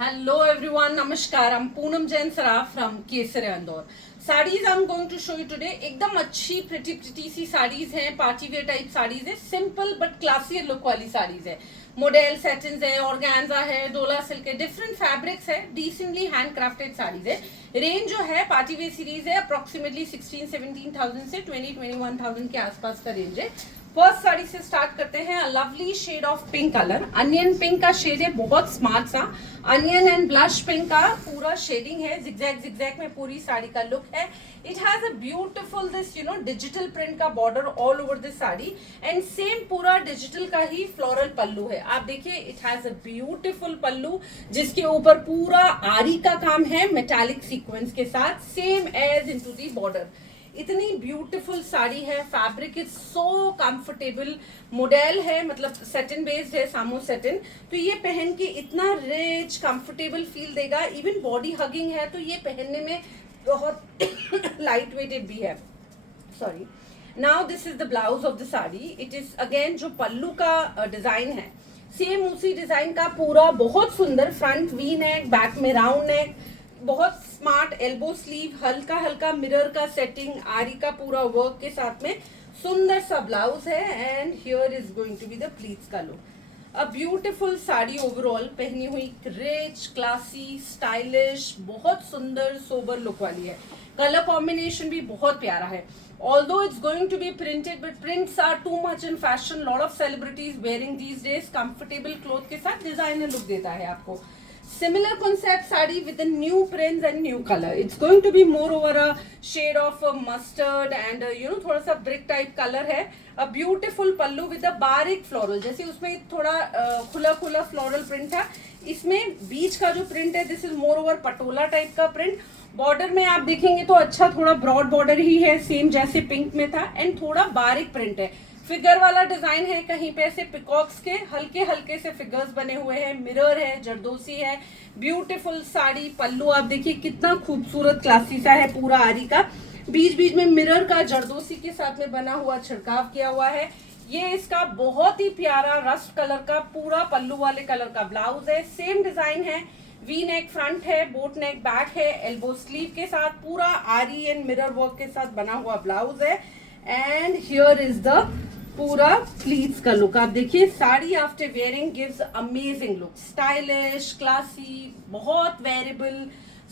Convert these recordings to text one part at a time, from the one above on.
Hello everyone, Namaskar. I'm Poonam Jain Saraf from Kesari Andor. Sarees I'm going to show you today. एकदम अच्छी pretty सी साड़ीज हैं, party wear type saris है, simple but क्लासियर look वाली साड़ीज है. Model सेटिन्स है, organza है, डोला सिल्क है, डिफरेंट फैब्रिक्स है, डिसेंटली हैंड क्राफ्टेड साड़ीज है. रेंज जो है पार्टी वेयर सीरीज है, अप्रोक्सीमेटली 16-17,000 से 20-21,000 के आसपास का रेंज है. फर्स्ट साड़ी से स्टार्ट करते हैं. Lovely shade of pink colour, onion pink का शेड है, बहुत स्मार्ट सा अनियन एंड ब्लश पिंक का पूरा शेडिंग है. जिगजैग में पूरी साड़ी का लुक है. It has a beautiful this digital print का border all over this sari and same पूरा डिजिटल का ही फ्लोरल पल्लू है. आप देखिए, it has a beautiful pallu जिसके ऊपर पूरा आरी का काम है मेटालिक सीक्वेंस के साथ, same as into the border. इतनी ब्यूटीफुल साड़ी है. Fabric is so comfortable. Model है, मतलब सेटिन बेस्ड है, सामो सेटिन. तो ये पहन के इतना रिच कंफर्टेबल फील देगा. इवन बॉडी हगिंग है तो ये पहनने में बहुत लाइट वेटेड भी है. Sorry. Now this is the blouse of the sari. It is again जो पल्लू का डिजाइन है, सेम उसी डिजाइन का पूरा बहुत सुंदर फ्रंट वी नेक, बैक में राउंड नेक, बहुत स्मार्ट एल्बो स्लीव, हल्का हल्का मिरर का सेटिंग, आरी का पूरा वर्क के साथ में सुंदर सा ब्लाउज है. And here is going to be the pleats का look. A beautiful sari overall पहनी हुई, रिच, क्लासी, स्टाइलिश, बहुत सुंदर सोबर लुक वाली है. कलर कॉम्बिनेशन भी बहुत प्यारा है. Although it's going to be printed, but prints are too much in fashion. Lot of celebrities wearing these days. Comfortable cloth के साथ डिजाइनर लुक देता है आपको. Similar concept sari with the new prints and new color. It's going to be more over a shade of mustard and थोड़ा सा brick type color है. A beautiful pallu with a बारीक floral. जैसे उसमें थोड़ा खुला खुला floral print था, इसमें बीच का जो print है this is more over Patola type का print. बॉर्डर में आप देखेंगे तो अच्छा थोड़ा ब्रॉड बॉर्डर ही है, सेम जैसे पिंक में था, एंड थोड़ा बारीक प्रिंट है. फिगर वाला डिजाइन है, कहीं पे ऐसे पिकॉक्स के हल्के हल्के से फिगर्स बने हुए हैं. मिरर है, जरदोसी है. ब्यूटीफुल साड़ी. पल्लू आप देखिए कितना खूबसूरत क्लासी सा है, पूरा आरी का. बीच बीच में मिरर का जरदोसी के साथ में बना हुआ छिड़काव किया हुआ है. ये इसका बहुत ही प्यारा रस्ट कलर का पूरा पल्लू वाले कलर का ब्लाउज है. सेम डिजाइन है, वी नेक फ्रंट है, बोट नेक बैक है, एल्बो स्लीव के साथ पूरा आरी एंड मिरर वर्क के साथ बना हुआ ब्लाउज है. एंड हियर इज द पूरा प्लीट्स का लुक. आप देखिए, sari after wearing gives amazing look. Stylish, classy, बहुत वेयरेबल,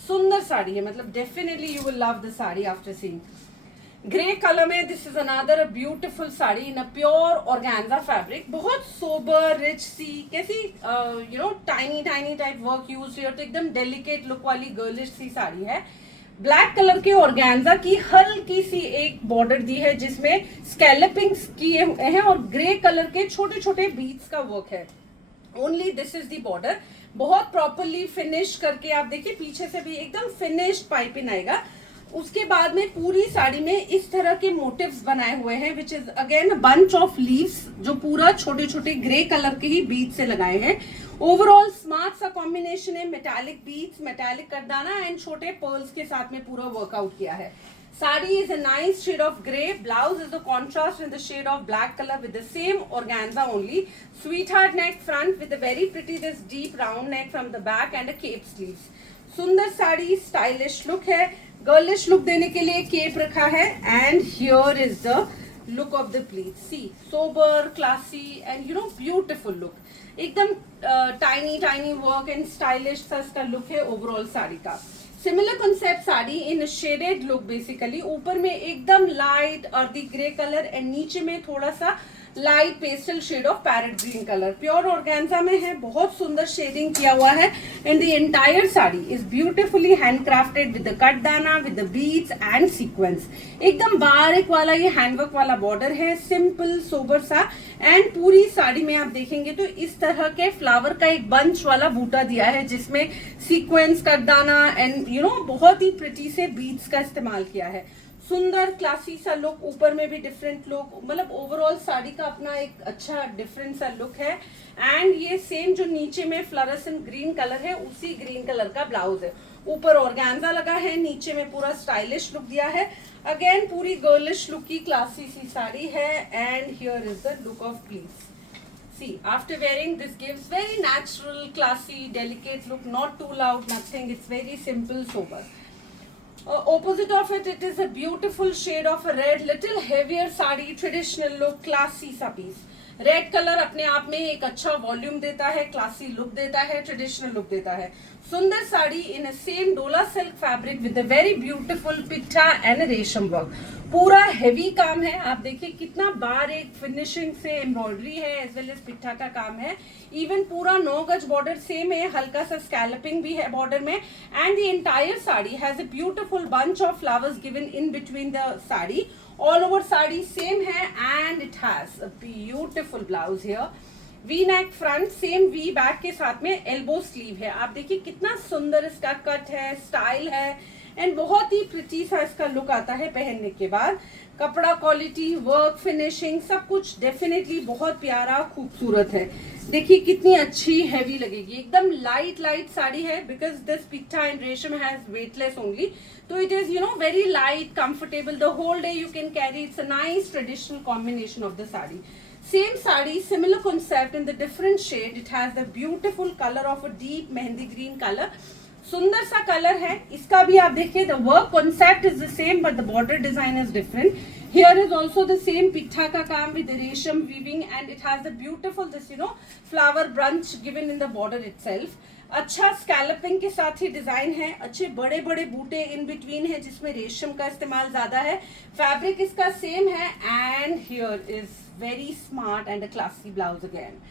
सुंदर साड़ी है. मतलब definitely you will love the sari after seeing. Grey colour में this is another beautiful sari in a pure organza fabric. बहुत सोबर, रिच सी, कैसी tiny type work use here. तो एकदम डेलिकेट लुक वाली गर्लिश सी साड़ी है. ब्लैक कलर के ऑर्गेन्जा की हल्की सी एक बॉर्डर दी है जिसमें स्कैलपिंग्स किए हुए हैं और ग्रे कलर के छोटे छोटे बीड्स का वर्क है. Only this is the border. बहुत प्रॉपरली फिनिश करके आप देखिए, पीछे से भी एकदम फिनिश्ड पाइपिंग आएगा. उसके बाद में पूरी साड़ी में इस तरह के मोटिव्स बनाए हुए हैं, विच is again bunch of leaves जो पूरा छोटे छोटे ग्रे कलर के ही बीज से लगाए हैं. ओवरऑल स्मार्ट सा कॉम्बिनेशन है, मेटालिक बीड्स, मेटालिक करदाना एंड छोटे पर्ल्स के साथ में पूरा वर्कआउट किया है. Sari is a nice shade of grey. Blouse is the contrast in the shade of black color with the same organza only. Sweetheart neck front with a very pretty this deep round neck from the back and a cape sleeves. सुंदर sari, stylish look है. Girlish look देने के लिए cape रखा है. And here is the look of the pleat. See, sober, classy and beautiful look. एकदम tiny work and stylish सा इसका लुक है ओवरऑल साड़ी का. Similar concept sari in shaded look basically. ऊपर में एकदम light earthy grey colour and नीचे में थोड़ा सा light pastel shade of parrot green colour. Pure organza में है, बहुत सुंदर शेडिंग किया हुआ है. And the entire sari is beautifully handcrafted with the katdana, with the beads and sequins. एकदम बारीक वाला ये हैंडवर्क वाला बॉर्डर है, सिंपल सोबर सा. एंड पूरी साड़ी में आप देखेंगे तो इस तरह के फ्लावर का एक बंच वाला बूटा दिया है जिसमें सीक्वेंस, कटदाना एंड बहुत ही प्रिटी से बीड्स का इस्तेमाल किया है. सुंदर क्लासी सा लुक. ऊपर में भी डिफरेंट लुक. मतलब ओवरऑल साड़ी का अपना एक अच्छा डिफरेंट सा लुक है. एंड ये सेम जो नीचे में फ्लोरेसेंट ग्रीन कलर है, उसी ग्रीन कलर का ब्लाउज है. ऊपर ऑर्गेन्जा लगा है, नीचे में पूरा स्टाइलिश लुक दिया है. अगेन पूरी गर्लिश लुक की क्लासी सी साड़ी है. And here is the look of pleats. See, after wearing this gives very natural, classy, delicate look, not too loud, nothing. It's very simple, sober. Opposite of it, it is a beautiful shade of a red, little heavier sari, traditional look, classy सा piece. Red colour अपने आप में एक अच्छा volume देता है, classy look देता है, ट्रेडिशनल लुक देता है. सुंदर sari in a same dola silk fabric with a very beautiful pittha and resham work. पूरा हेवी काम है. आप देखिए कितना बारीक फिनिशिंग से एम्ब्रॉयडरी है, एज वेल एज पिट्ठा का काम है. इवन पूरा 9 गज बॉर्डर सेम है, हल्का सा स्कैलपिंग भी है बॉर्डर में. And the entire sari has a beautiful bunch of flowers given in between the sari. All over sari same है and it has a beautiful blouse here. V neck front, same V back के साथ में elbow sleeve है. आप देखिए कितना सुंदर इसका कट है, स्टाइल है एंड बहुत ही प्रिटी सा इसका लुक आता है पहनने के बाद. कपड़ा क्वालिटी, वर्क, फिनिशिंग सब कुछ डेफिनेटली बहुत प्यारा, खूबसूरत है. देखिए कितनी अच्छी हैवी लगेगी. एकदम लाइट लाइट साड़ी है बिकॉज दिस पिट्ठा एंड रेशम has weightless only. So it is, very light, comfortable. The whole day you can carry. It's a nice traditional combination of the sari. Same sari, similar concept in the different shade. It has the beautiful color of a deep mehendi green color. सुंदर सा colour है. इसका भी आप देखिए, the work concept is the same but the border design is different. Here is also the same पिट्ठा का काम with the रेशम weaving and it has the beautiful this flower bunch given in the border itself. अच्छा scalloping के साथ ही design है. अच्छे बड़े बड़े बूटे इन बिटवीन है जिसमें रेशम का इस्तेमाल ज्यादा है. फैब्रिक इसका सेम है and here is very smart and a classy blouse again.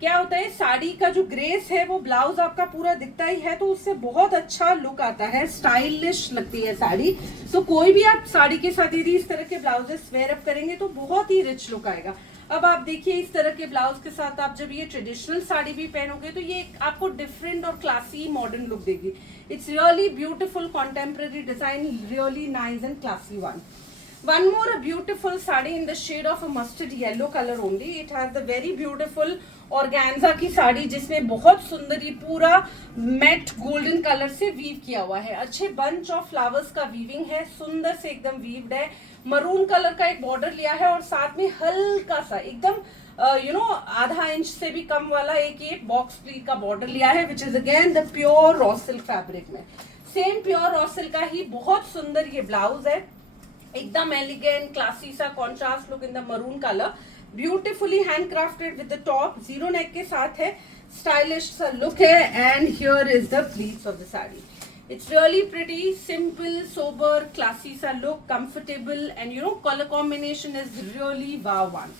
क्या होता है, साड़ी का जो ग्रेस है वो ब्लाउज आपका पूरा दिखता ही है, तो उससे बहुत अच्छा लुक आता है, स्टाइलिश लगती है साड़ी. तो कोई भी आप साड़ी के साथ यदि इस तरह के ब्लाउजेस वेयर अप करेंगे तो बहुत ही रिच लुक आएगा. अब आप देखिए इस तरह के ब्लाउज के साथ आप जब ये ट्रेडिशनल साड़ी भी पहनोगे तो ये आपको डिफरेंट और क्लासी मॉडर्न लुक देगी. It's really beautiful contemporary design, really nice and classy one. One more a beautiful sari in the shade of a mustard yellow color only. It has the very beautiful organza की साड़ी जिसमें बहुत सुंदर ये पूरा mat golden colour से weave किया हुआ है. अच्छे बंच ऑफ फ्लावर्स का वीविंग है, सुंदर से एकदम वीव्ड है. मरून कलर का एक बॉर्डर लिया है और साथ में हल्का सा एकदम आधा इंच से भी कम वाला एक ये बॉक्स प्लीट का बॉर्डर लिया है which is again the pure raw silk fabric में. सेम प्योर रॉ सिल्क का ही बहुत सुंदर ये ब्लाउज है. एकदम एलिगेंट क्लासी सा contrast look in the maroon colour. Beautifully handcrafted with the top, zero neck के साथ है. स्टाइलिश सा लुक है and here is the pleats of the sari. It's really pretty, simple, sober, classy sa look, comfortable and color combination is really wow one.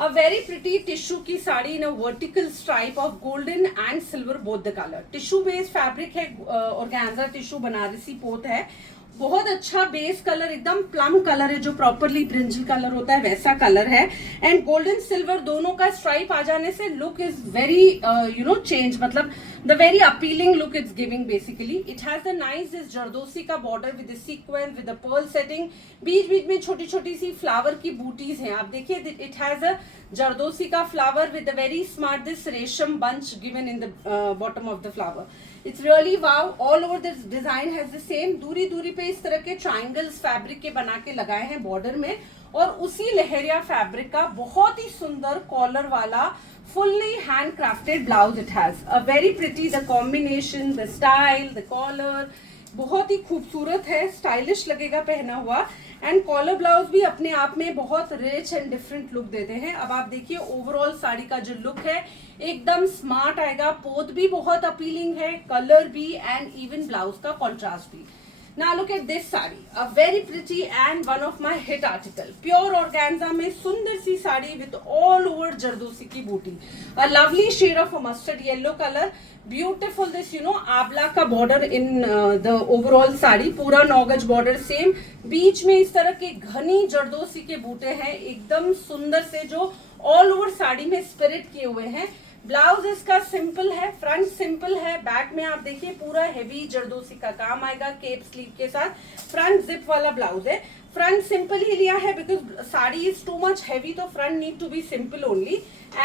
A very pretty tissue की sari in a vertical stripe of golden and silver both the color. Tissue based fabric है, organza tissue Banarasi पोत है. बहुत अच्छा base colour, एकदम plum colour है जो properly brinjal colour होता है वैसा कलर है. एंड गोल्डन सिल्वर दोनों का स्ट्राइप आ जाने से लुक इज वेरी चेंज, मतलब the very appealing look it's giving basically. It has the nice this zardozi का border with the sequins with the pearl setting. बीच बीच में छोटी छोटी सी फ्लावर की बूटीज हैं. आप देखिए इट हैज अ जरदोसी का flower with the very smart this resham bunch given in the bottom of the flower. It's really wow. All over this design has the same. दूरी दूरी पे इस तरह के ट्राइंगल्स फैब्रिक के बना के लगाए हैं बॉर्डर में और उसी लहरिया फैब्रिक का बहुत ही सुंदर कॉलर वाला fully handcrafted blouse it has. A very pretty the combination, the style, the collar. बहुत ही खूबसूरत है, स्टाइलिश लगेगा पहना हुआ. एंड कॉलर ब्लाउज भी अपने आप में बहुत रिच एंड डिफरेंट लुक देते हैं. अब आप देखिए ओवरऑल साड़ी का जो लुक है एकदम स्मार्ट आएगा. पोत भी बहुत अपीलिंग है, कलर भी एंड इवन ब्लाउज का कॉन्ट्रास्ट भी. Now look at this sari, a very pretty and one of my hit article. Pure organza में सुंदर सी sari with all over zardozi की बूटी. A lovely shade of a mustard yellow color. Beautiful this आंवला का border in the overall sari. पूरा 9 गज border same. बीच में इस तरह के घनी जरदोसी के बूटे हैं एकदम सुंदर से जो all over साड़ी में स्पिरिट किए हुए हैं. ब्लाउज इसका सिंपल है, फ्रंट सिंपल है. बैक में आप देखिए पूरा हेवी जरदोसी का काम आएगा केप स्लीव के साथ. फ्रंट जिप वाला ब्लाउज है. फ्रंट सिंपल ही लिया है because sari is too much heavy, तो front need to be simple only.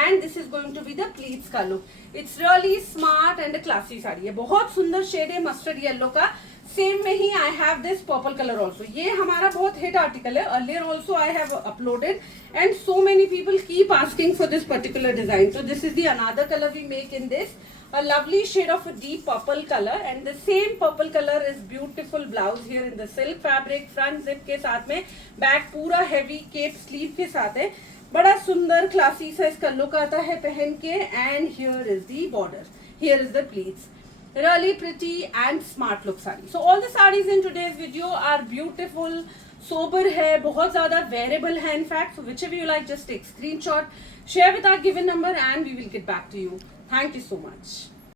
and this is going to be the pleats का look. It's really smart and a classy sari है. बहुत सुंदर शेड है मस्टर्ड येलो का. सेम में ही I have this purple color also. ये हमारा बहुत हिट आर्टिकल है. Earlier also I have uploaded and so many people keep asking for this particular design. So this is the another color we make in this. A lovely shade of a deep purple color and the same purple color is beautiful blouse here in the silk fabric. Front zip के साथ में back पूरा heavy cape sleeve के साथ है. बड़ा सुंदर classy सा इसका लुक आता है पहन के. And here is the border. Here is the pleats. Really pretty and smart look sari. So all the sarees in today's video are beautiful, sober है, बहुत ज़्यादा wearable है in fact. So whichever you like, just take screenshot, share with our given number and we will get back to you. Thank you so much.